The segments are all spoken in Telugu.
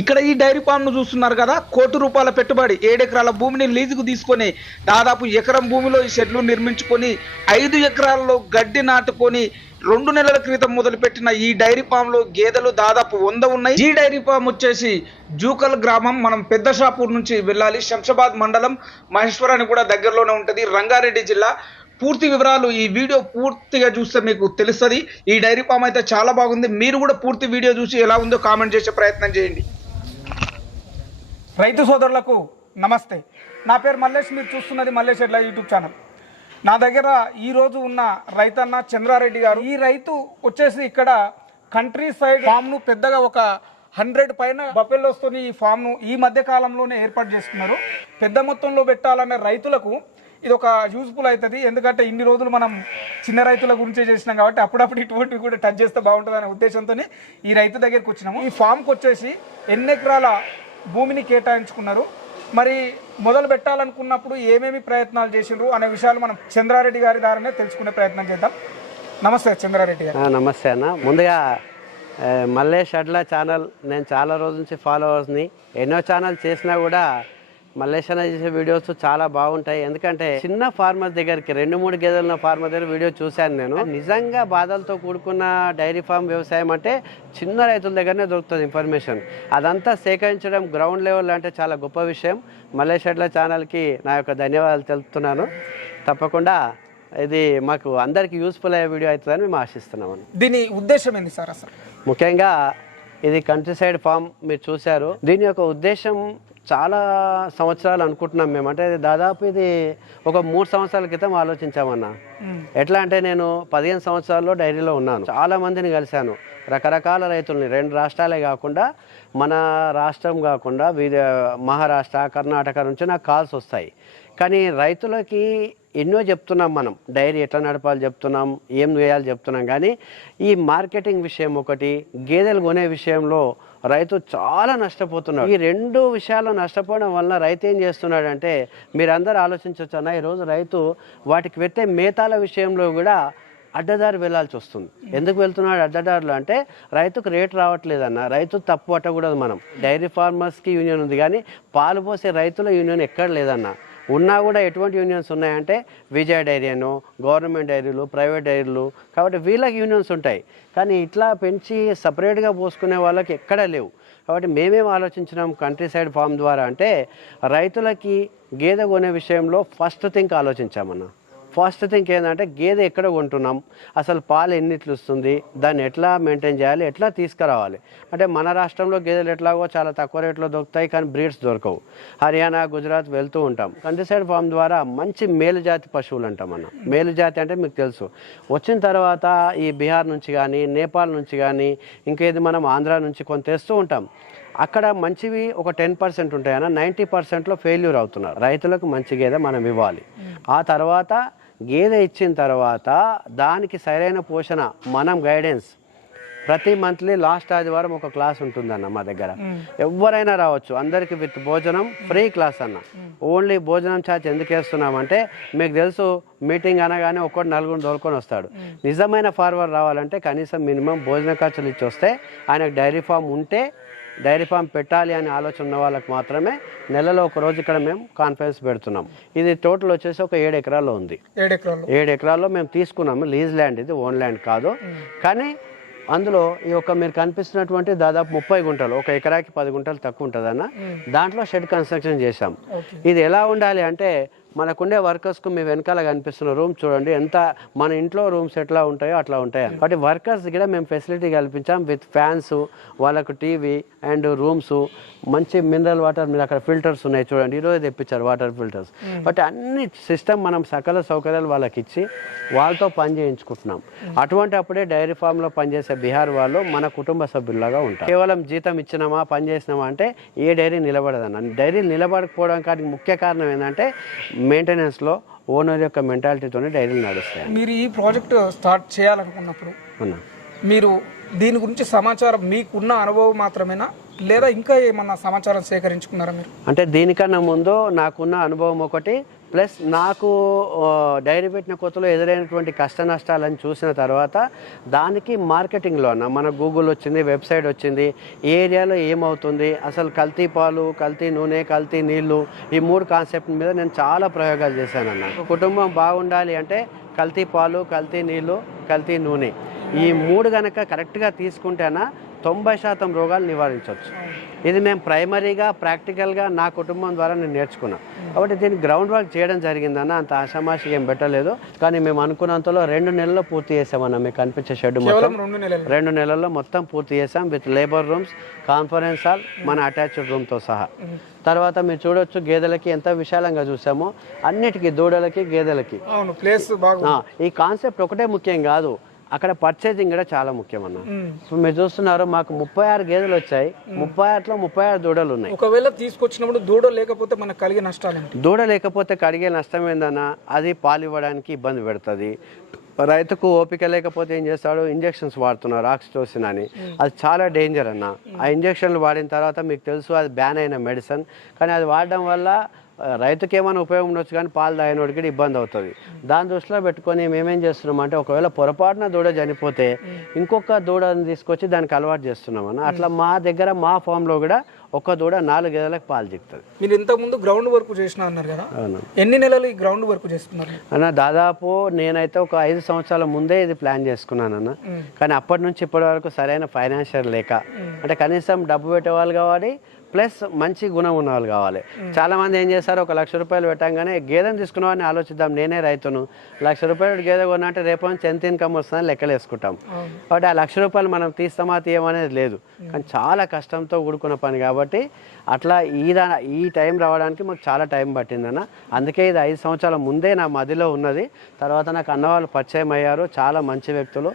ఇక్కడ ఈ డైరీ ఫామ్ ను చూస్తున్నారు కదా, ₹1,00,00,000 పెట్టుబడి 7 ఎకరాల భూమిని లీజుకు తీసుకొని దాదాపు ఎకరం భూమిలో ఈ షెడ్లు నిర్మించుకొని 5 ఎకరాల్లో గడ్డి నాటుకొని 2 నెలల క్రితం మొదలుపెట్టిన ఈ డైరీ ఫామ్ లో గేదెలు దాదాపు 100 ఉన్నాయి. ఈ డైరీ ఫామ్ వచ్చేసి జూకల్ గ్రామం, మనం పెద్ద షాపూర్ నుంచి వెళ్ళాలి. శంషాబాద్ మండలం, మహేశ్వరానికి కూడా దగ్గరలోనే ఉంటుంది, రంగారెడ్డి జిల్లా. పూర్తి వివరాలు ఈ వీడియో పూర్తిగా చూస్తే మీకు తెలుస్తుంది. ఈ డైరీ ఫామ్ అయితే చాలా బాగుంది. మీరు కూడా పూర్తి వీడియో చూసి ఎలా ఉందో కామెంట్ చేసే ప్రయత్నం చేయండి. రైతు సోదరులకు నమస్తే. నా పేరు మల్లేష్, మీరు చూస్తున్నది మల్లేష్ ఎడ్ల యూట్యూబ్ ఛానల్. నా దగ్గర ఈరోజు ఉన్న రైతన్న చంద్రారెడ్డి గారు. ఈ రైతు వచ్చేసి ఇక్కడ కంట్రీ సైడ్ ఫామ్ను పెద్దగా ఒక 100 పైన బఫెల్లోస్తో ఈ ఫామ్ను ఈ మధ్య కాలంలోనే ఏర్పాటు చేసుకున్నారు. పెద్ద మొత్తంలో పెట్టాలనే రైతులకు ఇది ఒక యూజ్ఫుల్ అవుతుంది. ఎందుకంటే ఇన్ని రోజులు మనం చిన్న రైతుల గురించే చేసినాం కాబట్టి అప్పుడప్పుడు ఇటువంటివి కూడా టచ్ చేస్తే బాగుంటుంది అనే ఉద్దేశంతో ఈ రైతు దగ్గరికి వచ్చినాము. ఈ ఫామ్కి వచ్చేసి ఎన్ని ఎకరాల భూమిని కేటాయించుకున్నారు, మరి మొదలు పెట్టాలనుకున్నప్పుడు ఏమేమి ప్రయత్నాలు చేసిండ్రు అనే విషయాలు మనం చంద్రారెడ్డి గారి ద్వారానే తెలుసుకునే ప్రయత్నం చేద్దాం. నమస్తే చంద్రారెడ్డి గారు. నమస్తే అన్న. ముందుగా మల్లేష్ ఎడ్ల ఛానల్ నేను చాలా రోజుల నుంచి ఫాలోవర్స్ని. ఎన్నో ఛానల్ చేసినా కూడా మల్లేష్ అన్న చేసే వీడియోస్ చాలా బాగుంటాయి. ఎందుకంటే చిన్న ఫార్మర్ దగ్గరికి 2-3 గేదెల ఫార్మర్ దగ్గర వీడియో చూశాను నేను. నిజంగా బాధలతో కూడుకున్న డైరీ ఫామ్ వ్యవసాయం అంటే చిన్న రైతుల దగ్గరనే దొరుకుతుంది ఇన్ఫర్మేషన్. అదంతా సేకరించడం గ్రౌండ్ లెవెల్ అంటే చాలా గొప్ప విషయం. మల్లేష్ ఎడ్ల ఛానల్కి నా యొక్క ధన్యవాదాలు తెలుపుతున్నాను. తప్పకుండా ఇది మాకు అందరికి యూస్ఫుల్ అయ్యే వీడియో అవుతుందని మేము ఆశిస్తున్నాము. దీని ఉద్దేశం ఏంటి సార్? అసలు ముఖ్యంగా ఇది కంట్రీ సైడ్ ఫామ్ మీరు చూశారు. దీని యొక్క ఉద్దేశం చాలా సంవత్సరాలు అనుకుంటున్నాం మేము. అంటే దాదాపు ఇది ఒక 3 సంవత్సరాల క్రితం ఆలోచించామన్నా. ఎట్లా అంటే నేను 15 సంవత్సరాల్లో డైరీలో ఉన్నాను. చాలా మందిని కలిశాను, రకరకాల రైతుల్ని. 2 రాష్ట్రాలే కాకుండా మన రాష్ట్రం కాకుండా మహారాష్ట్ర, కర్ణాటక నుంచి నాకు కాల్స్ వస్తాయి. కానీ రైతులకి ఎన్నో చెప్తున్నాం మనం, డైరీ ఎట్లా నడపాలి చెప్తున్నాం, ఏం వేయాలి చెప్తున్నాం. కానీ ఈ మార్కెటింగ్ విషయం ఒకటి, గేదెలు కొనే విషయంలో రైతు చాలా నష్టపోతున్నాడు. ఈ 2 విషయాల్లో నష్టపోవడం వల్ల రైతు ఏం చేస్తున్నాడంటే మీరందరూ ఆలోచించవచ్చు అన్న, ఈరోజు రైతు వాటికి పెట్టే మేతాల విషయంలో కూడా అడ్డదారి వెళ్ళాల్సి వస్తుంది. ఎందుకు వెళ్తున్నాడు అడ్డదారులు అంటే రైతుకు రేటు రావట్లేదన్న. రైతు తప్పు పట్టకూడదు. మనం డైరీ ఫార్మర్స్కి యూనియన్ ఉంది, కానీ పాలు పోసే రైతుల యూనియన్ ఎక్కడ లేదన్న. ఉన్నా కూడా ఎటువంటి యూనియన్స్ ఉన్నాయంటే విజయ డైరీ అను, గవర్నమెంట్ డైరీలు, ప్రైవేట్ డైరీలు, కాబట్టి వీళ్ళకి యూనియన్స్ ఉంటాయి. కానీ ఇట్లా పెంచి సపరేట్గా పోసుకునే వాళ్ళకి ఎక్కడా లేవు. కాబట్టి మేమేం ఆలోచించినాం కంట్రీ సైడ్ ఫామ్ ద్వారా అంటే రైతులకి గేదె కొనే విషయంలో ఫస్ట్ థింక్ ఆలోచించామన్నా. ఫస్ట్ థింక్ ఏంటంటే గేదె ఎక్కడ కొంటున్నాం, అసలు పాలు ఎన్నిట్లు వస్తుంది, దాన్ని ఎట్లా మెయింటైన్ చేయాలి, ఎట్లా తీసుకురావాలి. అంటే మన రాష్ట్రంలో గేదెలు ఎట్లాగో చాలా తక్కువ రేట్లో దొరుకుతాయి, కానీ బ్రీడ్స్ దొరకవు. హర్యానా, గుజరాత్ వెళ్తూ ఉంటాం. కంట్రీ సైడ్ ఫామ్ ద్వారా మంచి మేలు జాతి పశువులు అంటాం మనం. మేలు జాతి అంటే మీకు తెలుసు. వచ్చిన తర్వాత ఈ బీహార్ నుంచి కానీ, నేపాల్ నుంచి కానీ, ఇంకేది మనం ఆంధ్ర నుంచి కొంత తెస్తూ ఉంటాం. అక్కడ మంచివి ఒక 10% ఉంటాయన్న, 90%లో ఫెయిల్యూర్ అవుతున్నారు. రైతులకు మంచి గేదె మనం ఇవ్వాలి. ఆ తర్వాత గేదె ఇచ్చిన తర్వాత దానికి సరైన పోషణ, మనం గైడెన్స్. ప్రతి మంత్లీ లాస్ట్ ఆదివారం ఒక క్లాస్ ఉంటుందన్న మా దగ్గర. ఎవరైనా రావచ్చు, అందరికి విత్ భోజనం ఫ్రీ క్లాస్ అన్న. ఓన్లీ భోజనం ఛార్జ్ ఎందుకు వేస్తున్నామంటే మీకు తెలుసు, మీటింగ్ అనగానే ఒక్కటి 4 తోలుకొని వస్తాడు. నిజమైన ఫార్వర్డ్ రావాలంటే కనీసం మినిమం భోజన ఖర్చులు ఇచ్చి వస్తే, ఆయనకు డైరీ ఫామ్ ఉంటే, డైరీ ఫామ్ పెట్టాలి అనే ఆలోచన ఉన్న వాళ్ళకి మాత్రమే నెలలో ఒక రోజు ఇక్కడ మేము కాన్ఫరెన్స్ పెడుతున్నాం. ఇది టోటల్ వచ్చేసి ఒక 7 ఎకరాల్లో ఉంది. 7 ఎకరాల్లో మేము తీసుకున్నాము. లీజ్ ల్యాండ్, ఇది ఓన్ ల్యాండ్ కాదు. కానీ అందులో ఈ యొక్క మీరు కనిపిస్తున్నటువంటి దాదాపు 30 గుంటలు, ఒక ఎకరాకి 10 గుంటలు తక్కువ ఉంటుంది అన్న. దాంట్లో షెడ్ కన్స్ట్రక్షన్ చేశాం. ఇది ఎలా ఉండాలి అంటే మనకుండే వర్కర్స్కు మీ వెనకాల కనిపిస్తున్న రూమ్ చూడండి, ఎంత మన ఇంట్లో రూమ్స్ ఎట్లా ఉంటాయో అట్లా ఉంటాయి. కాబట్టి వర్కర్స్ కూడా మేము ఫెసిలిటీ కల్పించాం విత్ ఫ్యాన్స్, వాళ్ళకు టీవీ అండ్ రూమ్స్, మంచి మినరల్ వాటర్. మీరు అక్కడ ఫిల్టర్స్ ఉన్నాయి చూడండి, ఈరోజు తెప్పించారు వాటర్ ఫిల్టర్స్. బట్ అన్ని సిస్టమ్ మనం సకల సౌకర్యాలు వాళ్ళకి ఇచ్చి వాళ్ళతో పని చేయించుకుంటున్నాం. అటువంటి అప్పుడే డైరీ ఫామ్లో పనిచేసే బీహార్ వాళ్ళు మన కుటుంబ సభ్యుల్లాగా ఉంటారు. కేవలం జీతం ఇచ్చినామా, పని చేసినామా అంటే ఏ డైరీ నిలబడదన్న. డైరీ నిలబడకపోవడానికి ముఖ్య కారణం ఏంటంటే మెయింటెనెన్స్లో ఓనర్ యొక్క మెంటాలిటీతోనే డైరీలు నడుస్తాయి. మీరు ఈ ప్రాజెక్ట్ స్టార్ట్ చేయాలనుకున్నప్పుడు మీరు దీని గురించి సమాచారం మీకున్న అనుభవం మాత్రమేనా, లేదా ఇంకా ఏమన్నా సమాచారం సేకరించుకున్నారా మీరు? అంటే దీనికన్నా ముందు నాకున్న అనుభవం ఒకటి, ప్లస్ నాకు డైరీ పెట్టిన కొత్తలో ఎదురైనటువంటి కష్ట నష్టాలను చూసిన తర్వాత దానికి మార్కెటింగ్లో మన గూగుల్ వచ్చింది, వెబ్సైట్ వచ్చింది, ఏ ఏరియాలో ఏమవుతుంది, అసలు కల్తీ పాలు, కల్తీ నూనె, కల్తీ నీళ్లు, ఈ 3 కాన్సెప్ట్ మీద నేను చాలా ప్రయోగాలు చేశానన్న. కుటుంబం బాగుండాలి అంటే కల్తీ పాలు, కల్తీ నీళ్లు, కల్తీ నూనె, ఈ 3 కనుక కరెక్ట్గా తీసుకుంటేనా 90% రోగాలు నివారించవచ్చు. ఇది మేము ప్రైమరీగా ప్రాక్టికల్గా నా కుటుంబం ద్వారా నేను నేర్చుకున్నాను. కాబట్టి దీన్ని గ్రౌండ్ వర్క్ చేయడం జరిగిందన్న. అంత ఆషామాషిగా ఏం పెట్టలేదు, కానీ మేము అనుకున్నంతలో 2 నెలల్లో పూర్తి చేసామన్న. మీకు కనిపించే షెడ్ మొత్తం 2 నెలల్లో మొత్తం పూర్తి చేసాం, with labour rooms, conference hall, మన అటాచ్డ్ రూమ్తో సహా. తర్వాత మీరు చూడొచ్చు గేదెలకి ఎంత విశాలంగా చూసామో, అన్నిటికీ దూడలకి, గేదెలకి ఈ కాన్సెప్ట్ ఒకటే ముఖ్యం కాదు, అక్కడ పర్చేజింగ్ కూడా చాలా ముఖ్యం అన్న. ఇప్పుడు మీరు చూస్తున్నారు మాకు 36 గేదెలు వచ్చాయి, 36లో 36 దూడలు ఉన్నాయి. ఒకవేళ తీసుకొచ్చినప్పుడు దూడ లేకపోతే మనకు కలిగే నష్టాలు, దూడ లేకపోతే కలిగే నష్టం ఏందన్నా, అది పాలు ఇవ్వడానికి ఇబ్బంది పెడుతుంది. రైతుకు ఓపిక లేకపోతే ఏం చేస్తాడు, ఇంజెక్షన్స్ వాడుతున్నారు, ఆక్సిటోసిన్ అని, అది చాలా డేంజర్ అన్న. ఆ ఇంజెక్షన్లు వాడిన తర్వాత మీకు తెలుసు అది బ్యాన్ అయిన మెడిసిన్, కానీ అది వాడడం వల్ల రైతుకి ఏమైనా ఉపయోగం ఉండొచ్చు, కానీ పాలు తాగినోడికి ఇబ్బంది అవుతుంది. దాని దృష్టిలో పెట్టుకొని మేమేం చేస్తున్నాం అంటే, ఒకవేళ పొరపాటున దూడ చనిపోతే ఇంకొక దూడని తీసుకొచ్చి దానికి అలవాటు చేస్తున్నాం అన్న. అట్లా మా దగ్గర మా ఫామ్లో కూడా ఒక దూడ 4 గేదెలకు పాలు చిక్కుతుంది. మీరు ఇంతకుముందు గ్రౌండ్ వర్క్ చేసిన అన్నారు కదా, ఎన్ని నెలలు ఈ గ్రౌండ్ వర్క్ చేస్తున్నారు అన్న? దాదాపు నేనైతే ఒక 5 సంవత్సరాల ముందే ఇది ప్లాన్ చేసుకున్నాను అన్న. కానీ అప్పటి నుంచి ఇప్పటి వరకు సరైన ఫైనాన్షియల్ లేక, అంటే కనీసం డబ్బు పెట్టేవాళ్ళు కావాలి, ప్లస్ మంచి గుణం ఉన్న వాళ్ళు కావాలి. చాలా మంది ఏం చేస్తారు, ఒక 1,00,000 రూపాయలు పెట్టంగానే గేదెను తీసుకున్నామని ఆలోచిద్దాం, నేనే రైతును, 1,00,000 రూపాయలు గేదె కొన్నా అంటే రేపు నుంచి ఎంత ఇన్కమ్ వస్తుందని లెక్కలు వేసుకుంటాం. కాబట్టి ఆ 1,00,000 రూపాయలు మనం తీస్తామా తీయమనేది లేదు, కానీ చాలా కష్టంతో కూడుకున్న పని. కాబట్టి అట్లా ఈ టైం రావడానికి మాకు చాలా టైం పట్టిందన్న. అందుకే ఇది 5 సంవత్సరాల ముందే నా మదిలో ఉన్నది. తర్వాత నాకు అన్నవాళ్ళు పరిచయం అయ్యారు, చాలా మంచి వ్యక్తులు.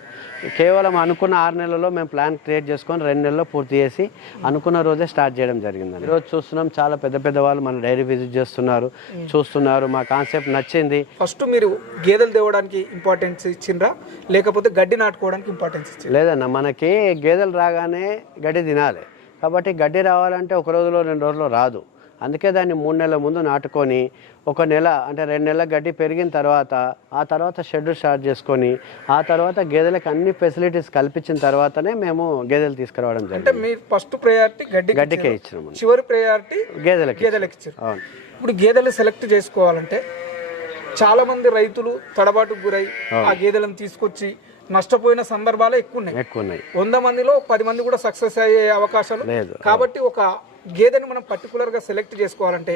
కేవలం అనుకున్న 6 నెలల్లో మేము ప్లాన్ క్రియేట్ చేసుకొని 2 నెలల్లో పూర్తి చేసి అనుకున్న రోజే స్టార్ట్ చేయడం జరిగింది. ఈరోజు చూస్తున్నాం చాలా పెద్ద పెద్ద వాళ్ళు మన డైరీ విజిట్ చేస్తున్నారు, చూస్తున్నారు, మా కాన్సెప్ట్ నచ్చింది. ఫస్ట్ మీరు గేదెలు తేవడానికి ఇంపార్టెన్స్ ఇచ్చిండ్రా, లేకపోతే గడ్డి నాటుకోవడానికి ఇంపార్టెన్స్ ఇచ్చిండ్రా? లేదన్న, మనకి గేదెలు రాగానే గడ్డి తినాలి. కాబట్టి గడ్డి రావాలంటే 1 రోజులో 2 రోజుల్లో రాదు. అందుకే దాన్ని 3 నెలల ముందు నాటుకొని 1 నెల అంటే 2 నెలల గడ్డి పెరిగిన తర్వాత ఆ తర్వాత షెడ్ స్టార్ట్ చేసుకొని ఆ తర్వాత గేదెలకు అన్ని ఫెసిలిటీస్ కల్పించిన తర్వాతనే మేము గేదెలు తీసుకురావడం జరిగింది. అంటే మీరు ఫస్ట్ ప్రయారిటీ గడ్డికే ఇచ్చినాము, చివరి ప్రయారిటీ గేదెలకు ఇచ్చారు. అవును. ఇప్పుడు గేదెలు సెలెక్ట్ చేసుకోవాలంటే చాలా మంది రైతులు తడబాటుకు గురై ఆ గేదెలను తీసుకొచ్చి నష్టపోయిన సందర్భాలు ఎక్కువ ఉన్నాయి. 100 మందిలో 10 మంది కూడా సక్సెస్ అయ్యే అవకాశాలు లేదు. కాబట్టి ఒక గేదెను మనం పర్టికులర్ గా సెలెక్ట్ చేసుకోవాలంటే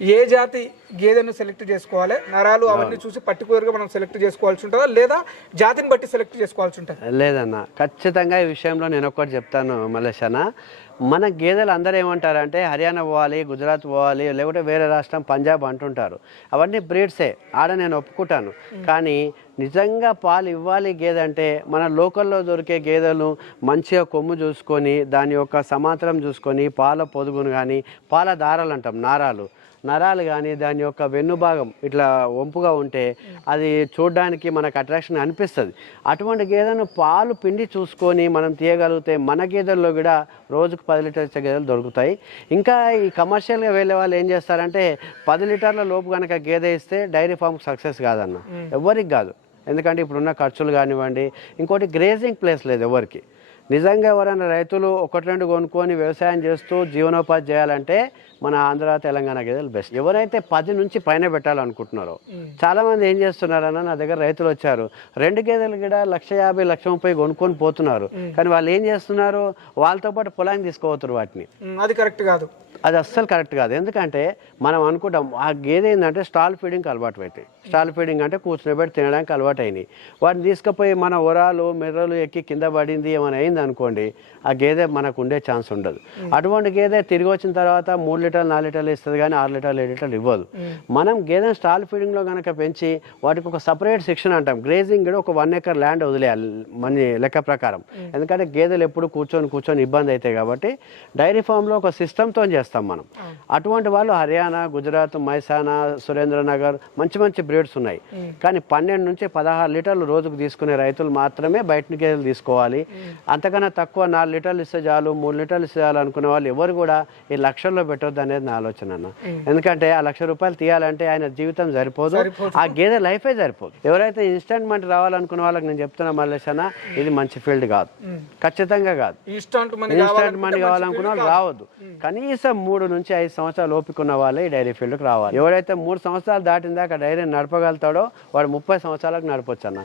ఏ జాతి గేదెను సెలెక్ట్ చేసుకోవాలి, నరాలు అవన్నీ చూసి పర్టికులర్ గా మనం సెలెక్ట్ చేసుకోవాల్సి ఉంటుందా, లేదా జాతిని బట్టి సెలెక్ట్ చేసుకోవాల్సి ఉంటుంది? లేదన్న, ఖచ్చితంగా ఈ విషయంలో నేను ఒకటి చెప్తాను మల్లేష్ అన్న. మన గేదెలు అందరూ ఏమంటారంటే హర్యానా పోవాలి, గుజరాత్ పోవాలి, లేకుంటే వేరే రాష్ట్రం పంజాబ్ అంటుంటారు. అవన్నీ బ్రీడ్సే, ఆడ నేను ఒప్పుకుంటాను. కానీ నిజంగా పాలు ఇవ్వాలి గేదె అంటే మన లోకల్లో దొరికే గేదెలు మంచిగా కొమ్ము చూసుకొని దాని యొక్క సమాంతరం చూసుకొని పాల పొదుగును కానీ, పాల దారాలు అంటాం, నరాలు కానీ దాని యొక్క వెన్నుభాగం ఇట్లా వంపుగా ఉంటే అది చూడడానికి మనకు అట్రాక్షన్ అనిపిస్తుంది. అటువంటి గేదెను పాలు పిండి చూసుకొని మనం తీయగలిగితే మన గేదెల్లో కూడా రోజుకు 10 లీటర్ల ఇచ్చే గేదెలు దొరుకుతాయి. ఇంకా ఈ కమర్షియల్గా వెళ్ళే వాళ్ళు ఏం చేస్తారంటే 10 లీటర్ల లోపు కనుక గేదె ఇస్తే డైరీ ఫామ్ సక్సెస్ కాదన్న, ఎవరికి కాదు. ఎందుకంటే ఇప్పుడున్న ఖర్చులు కానివ్వండి, ఇంకోటి గ్రేజింగ్ ప్లేస్ లేదు ఎవరికి. నిజంగా ఎవరైనా రైతులు 1-2 కొనుక్కొని వ్యవసాయం చేస్తూ జీవనోపాధి చేయాలంటే మన ఆంధ్ర తెలంగాణ గేదెలు బెస్ట్. ఎవరైతే 10 నుంచి పైన పెట్టాలనుకుంటున్నారో, చాలా మంది ఏం చేస్తున్నారన్న, నా దగ్గర రైతులు వచ్చారు 2 గేదెలు కూడా 1,50,000, 1,30,000 కొనుక్కొని పోతున్నారు. కానీ వాళ్ళు ఏం చేస్తున్నారు, వాళ్ళతో పాటు పొలాన్ని తీసుకోవతున్నారు వాటిని. అది కరెక్ట్ కాదు, అది అస్సలు కరెక్ట్ కాదు. ఎందుకంటే మనం అనుకుంటాం ఆ గేదె ఏంటంటే స్టాల్ ఫీడింగ్కి అలవాటు అవుతాయి. స్టాల్ ఫీడింగ్ అంటే కూర్చునిపెట్టి తినడానికి అలవాటు అయినాయి. వాటిని తీసుకుపోయి మన ఒరాలు మెర్రలు ఎక్కి కింద పడింది ఏమైనా అయింది అనుకోండి, ఆ గేదె మనకు ఉండే ఛాన్స్ ఉండదు. అటువంటి గేదె తిరిగి వచ్చిన తర్వాత 3 లీటర్లు 4 లీటర్లు ఇస్తుంది, కానీ 6 లీటర్లు 7 లీటర్లు ఇవ్వదు. మనం గేదెను స్టాల్ ఫీడింగ్లో కనుక పెంచి వాటికి ఒక సపరేట్ సెక్షన్ అంటాం, గ్రేజింగ్ కూడా ఒక 1 ఎకర్ ల్యాండ్ వదిలేయాలి మన లెక్క ప్రకారం. ఎందుకంటే గేదెలు ఎప్పుడు కూర్చొని ఇబ్బంది అవుతాయి. కాబట్టి డైరీ ఫామ్లో ఒక సిస్టమ్తో చేస్తాం. చేస్తాం మనం. అటువంటి వాళ్ళు హర్యానా, గుజరాత్, మైసానా, సురేంద్రనగర్ మంచి మంచి బ్రీడ్స్ ఉన్నాయి. కానీ 12 నుంచి 16 లీటర్లు రోజుకు తీసుకునే రైతులు మాత్రమే బయట గేదెలు తీసుకోవాలి. అంతకన్నా తక్కువ 4 లీటర్లు ఇస్తే చాలు, 3 లీటర్లు ఇస్తే చాలు అనుకునే వాళ్ళు ఎవరు కూడా ఈ లక్షల్లో పెట్టొద్దు అనేది నా ఆలోచన అన్న. ఎందుకంటే ఆ ₹1,00,000 తీయాలంటే ఆయన జీవితం సరిపోదు, ఆ గేదె లైఫే సరిపోదు. ఎవరైతే ఇన్స్టెంట్ మనీ రావాలనుకునే వాళ్ళకి నేను చెప్తున్నా మల్లేష్ అన్న, ఇది మంచి ఫీల్డ్ కాదు, ఖచ్చితంగా కాదు. ఇన్స్టంట్ మనీ కావాలనుకున్న వాళ్ళు రావద్దు. కనీసం 3 నుంచి 5 సంవత్సరాలు ఓపికన్న వాళ్ళే ఈ డైరీ ఫీల్డ్కి రావాలి. ఎవరైతే 3 సంవత్సరాలు దాటిన దాకా డైరీ నడపగలుగుతాడో వాడు 30 సంవత్సరాలకు నడపొచ్చు అన్న.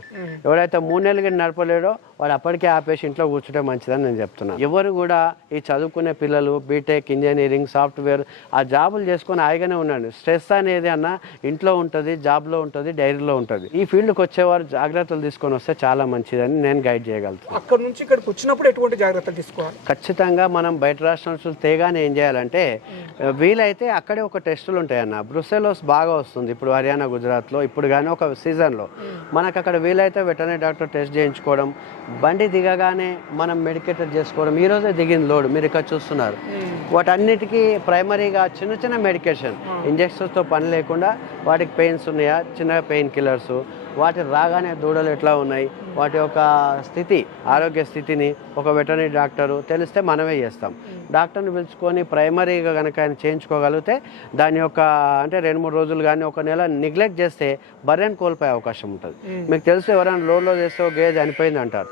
ఎవరైతే 3 నెలలకి నడపలేడో వాడు అప్పటికే ఆపేసి ఇంట్లో కూర్చుంటే మంచిదని నేను చెప్తున్నాను. ఎవరు కూడా ఈ చదువుకునే పిల్లలు బీటెక్, ఇంజనీరింగ్, సాఫ్ట్వేర్ ఆ జాబులు చేసుకొని హాయిగానే ఉండండి. స్ట్రెస్ అనేది అన్న ఇంట్లో ఉంటుంది, జాబ్లో ఉంటుంది, డైరీలో ఉంటుంది. ఈ ఫీల్డ్కి వచ్చేవారు జాగ్రత్తలు తీసుకొని వస్తే చాలా మంచిదని నేను గైడ్ చేయగలుగుతాను. అక్కడ నుంచి ఇక్కడికి వచ్చినప్పుడు ఎటువంటి జాగ్రత్తలు తీసుకోవాలి? ఖచ్చితంగా మనం బయట రాష్ట్రం నుంచి తేగానే ఏం చేయాలంటే వీలైతే అక్కడే ఒక టెస్టులు ఉంటాయన్న. బ్రుసెలోస్ బాగా వస్తుంది ఇప్పుడు హర్యానా, గుజరాత్లో ఇప్పుడు కానీ ఒక సీజన్లో మనకు అక్కడ వీలైతే వెటర్నరీ డాక్టర్ టెస్ట్ చేయించుకోవడం, బండి దిగగానే మనం మెడికేటెడ్ చేసుకోవడం. ఈరోజే దిగింది లోడ్ మీరు ఇక్కడ చూస్తున్నారు. వాటన్నిటికీ ప్రైమరీగా చిన్న చిన్న మెడికేషన్, ఇంజెక్షన్స్తో పని లేకుండా వాటికి పెయిన్స్ ఉన్నాయా, చిన్న పెయిన్ కిల్లర్స్, వాటి రాగానే దూడలు ఎట్లా ఉన్నాయి, వాటి యొక్క స్థితి, ఆరోగ్య స్థితిని ఒక వెటర్నరీ డాక్టరు తెలిస్తే మనమే చేస్తాం. డాక్టర్ని పిలుచుకొని ప్రైమరీగా కనుక ఆయన చేయించుకోగలిగితే దాని యొక్క అంటే 2-3 రోజులు కానీ ఒక నెల నెగ్లెక్ట్ చేస్తే బర్రెని కోల్పోయే అవకాశం ఉంటుంది. మీకు తెలుసు ఎవరైనా లోడ్లో చేస్తే ఒక గేదె చనిపోయింది అంటారు.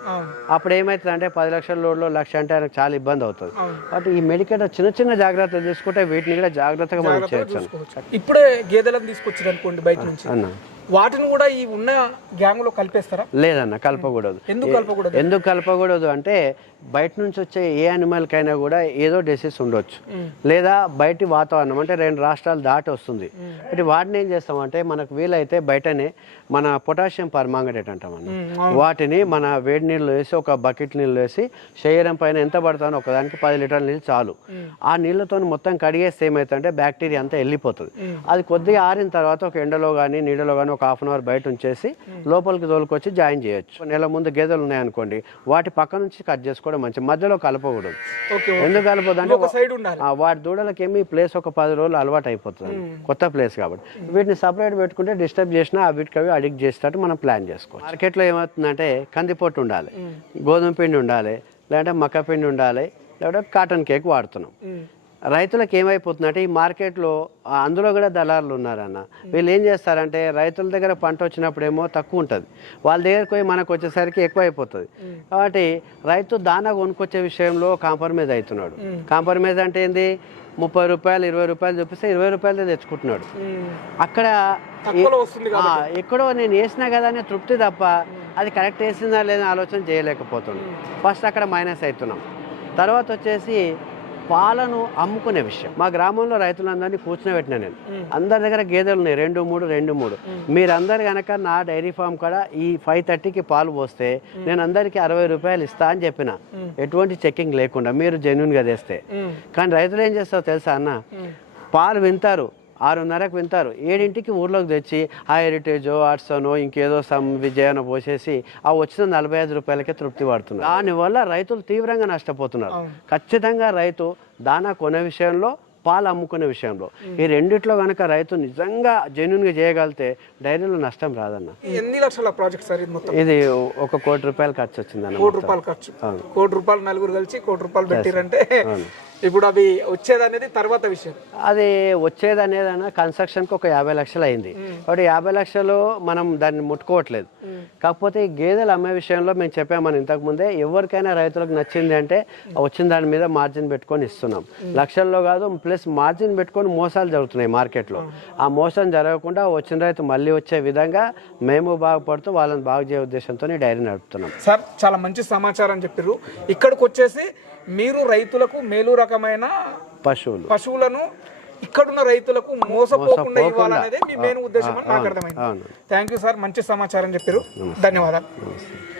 అప్పుడు ఏమవుతుంది అంటే 10 లక్షల లోడ్లో 1,00,000 అంటే ఆయనకు చాలా ఇబ్బంది అవుతుంది. కాబట్టి ఈ మెడికేటర్ చిన్న చిన్న జాగ్రత్తలు తీసుకుంటే వీటిని కూడా జాగ్రత్తగా మనం చేయొచ్చు. ఇప్పుడే గేదెలను తీసుకొచ్చారు అనుకోండి బయట నుంచి, వాటిని కూడా ఈ ఉన్న గ్యాంగ్ లో కలిపేస్తారా? లేదన్న, కలపకూడదు. ఎందుకు కలపకూడదు అంటే బయట నుంచి వచ్చే ఏ యానిమల్ కైనా కూడా ఏదో డిసీజ్ ఉండొచ్చు, లేదా బయటి వాతావరణం అంటే 2 రాష్ట్రాలు దాటి వస్తుంది. అంటే వాటిని ఏం చేస్తామంటే మనకు వీలైతే బయటనే మన పొటాషియం పర్మాంగనేట్ అంటామన్న, వాటిని మన వేడి నీళ్ళు వేసి ఒక బకెట్ నీళ్ళు వేసి శరీరం పైన ఎంత పడతానో ఒకదానికి 10 లీటర్ల నీళ్ళు చాలు. ఆ నీళ్ళతో మొత్తం కడిగేస్తే ఏమవుతుందంటే బ్యాక్టీరియా అంతా వెళ్ళిపోతుంది. అది కొద్దిగా ఆరిన తర్వాత ఒక ఎండలో కానీ నీడలో కానీ ఒక 1/2 అవర్ బయట ఉంచేసి లోపలికి తోలుకొచ్చి జాయిన్ చేయొచ్చు. నెల ముందు గేదెలు ఉన్నాయనుకోండి, వాటి పక్క నుంచి కట్ చేసుకోవడం మంచి, మధ్యలో కలపకూడదు. ఎందుకు కలపదు అంటే వాటి దూడలకి ఏమి ప్లేస్ ఒక 10 రోజులు అలవాటు అయిపోతుంది, కొత్త ప్లేస్ కాబట్టి. వీటిని సపరేట్ పెట్టుకుంటే డిస్టర్బ్ చేసినా వీటికి అవి అడిక్ట్ చేసేటట్టు మనం ప్లాన్ చేసుకోవాలి. మార్కెట్లో ఏమవుతుందంటే కందిపొట్టు ఉండాలి, గోధుమ పిండి ఉండాలి, లేదంటే మక్క పిండి ఉండాలి, లేదంటే కాటన్ కేక్ వాడుతున్నాం. రైతులకు ఏమైపోతుందంటే ఈ మార్కెట్లో అందులో కూడా దళారులు ఉన్నారన్న. వీళ్ళు ఏం చేస్తారంటే రైతుల దగ్గర పంట వచ్చినప్పుడేమో తక్కువ ఉంటుంది, వాళ్ళ దగ్గరకు పోయి మనకు వచ్చేసరికి ఎక్కువ అయిపోతుంది. కాబట్టి రైతు దానా కొనుక్కొచ్చే విషయంలో కాంప్రమైజ్ అవుతున్నాడు. కాంప్రమైజ్ అంటే ఏంది, 30 రూపాయలు 20 రూపాయలు చూపిస్తే 20 రూపాయలతో తెచ్చుకుంటున్నాడు. అక్కడ ఎక్కడో నేను వేసినా కదా అనే తృప్తి తప్ప అది కరెక్ట్ వేసిందా లేదా ఆలోచన చేయలేకపోతున్నాడు. ఫస్ట్ అక్కడ మైనస్ అవుతున్నాం. తర్వాత వచ్చేసి పాలను అమ్ముకునే విషయం. మా గ్రామంలో రైతులందరినీ కూర్చునబెట్టినా నేను, అందరి దగ్గర గేదెలు ఉన్నాయి 2-3 మీరందరు కనుక నా డైరీ ఫామ్ కూడా ఈ 5:30కి పాలు పోస్తే నేను అందరికి 60 రూపాయలు ఇస్తా అని చెప్పిన, ఎటువంటి చెక్కింగ్ లేకుండా మీరు జెన్యున్గా తెస్తే. కానీ రైతులు ఏం చేస్తారో తెలుసా అన్న, పాలు వింటారు 6:30కి వింటారు, 7ంటికి ఊర్లోకి తెచ్చి ఆ హెరిటేజో ఆర్ట్సనో ఇంకేదో విజయానో పోసేసి ఆ వచ్చిన 45 రూపాయలకే తృప్తి పడుతున్నారు. దానివల్ల రైతులు తీవ్రంగా నష్టపోతున్నారు. ఖచ్చితంగా రైతు దానా కొనే విషయంలో, పాలు అమ్ముకునే విషయంలో ఈ రెండిట్లో కనుక రైతు నిజంగా జెన్యున్గా చేయగలిగితే డైరీలో నష్టం రాదన్న. ఎన్ని లక్షల ప్రాజెక్ట్ సార్ ఇది? ఇది ₹1 కోటి ఖర్చు వచ్చిందన్న. ₹1 కోటి ఖర్చు, ₹1 కోటి నలుగురు కలిసి ₹1 పెట్టిరంటే ఇప్పుడు అవి వచ్చేది అనేది తర్వాత విషయం. అది వచ్చేది అనేది కన్స్ట్రక్షన్కి ఒక 50 లక్షలు అయింది. కాబట్టి 50 లక్షలు మనం దాన్ని ముట్టుకోవట్లేదు. కాకపోతే ఈ గేదెలు అమ్మే విషయంలో మేము చెప్పామని ఇంతకుముందే, ఎవరికైనా రైతులకు నచ్చింది అంటే వచ్చిన దాని మీద మార్జిన్ పెట్టుకొని ఇస్తున్నాం. లక్షల్లో కాదు, ప్లస్ మార్జిన్ పెట్టుకొని మోసాలు జరుగుతున్నాయి మార్కెట్లో. ఆ మోసం జరగకుండా వచ్చిన రైతు మళ్ళీ వచ్చే విధంగా మేము బాగుపడుతూ వాళ్ళని బాగు చేయ ఉద్దేశంతో డైరీ నడుపుతున్నాం. సార్ చాలా మంచి సమాచారం చెప్పారు. ఇక్కడికి వచ్చేసి మీరు రైతులకు మేలు రకమైన పశువులను ఇక్కడున్న రైతులకు మోసపోకుండా ఇవ్వాలనేదే మీ మెయిన్ ఉద్దేశం అని నాకు అర్థమైంది. థ్యాంక్ యూ సార్, మంచి సమాచారం చెప్పారు. ధన్యవాదాలు.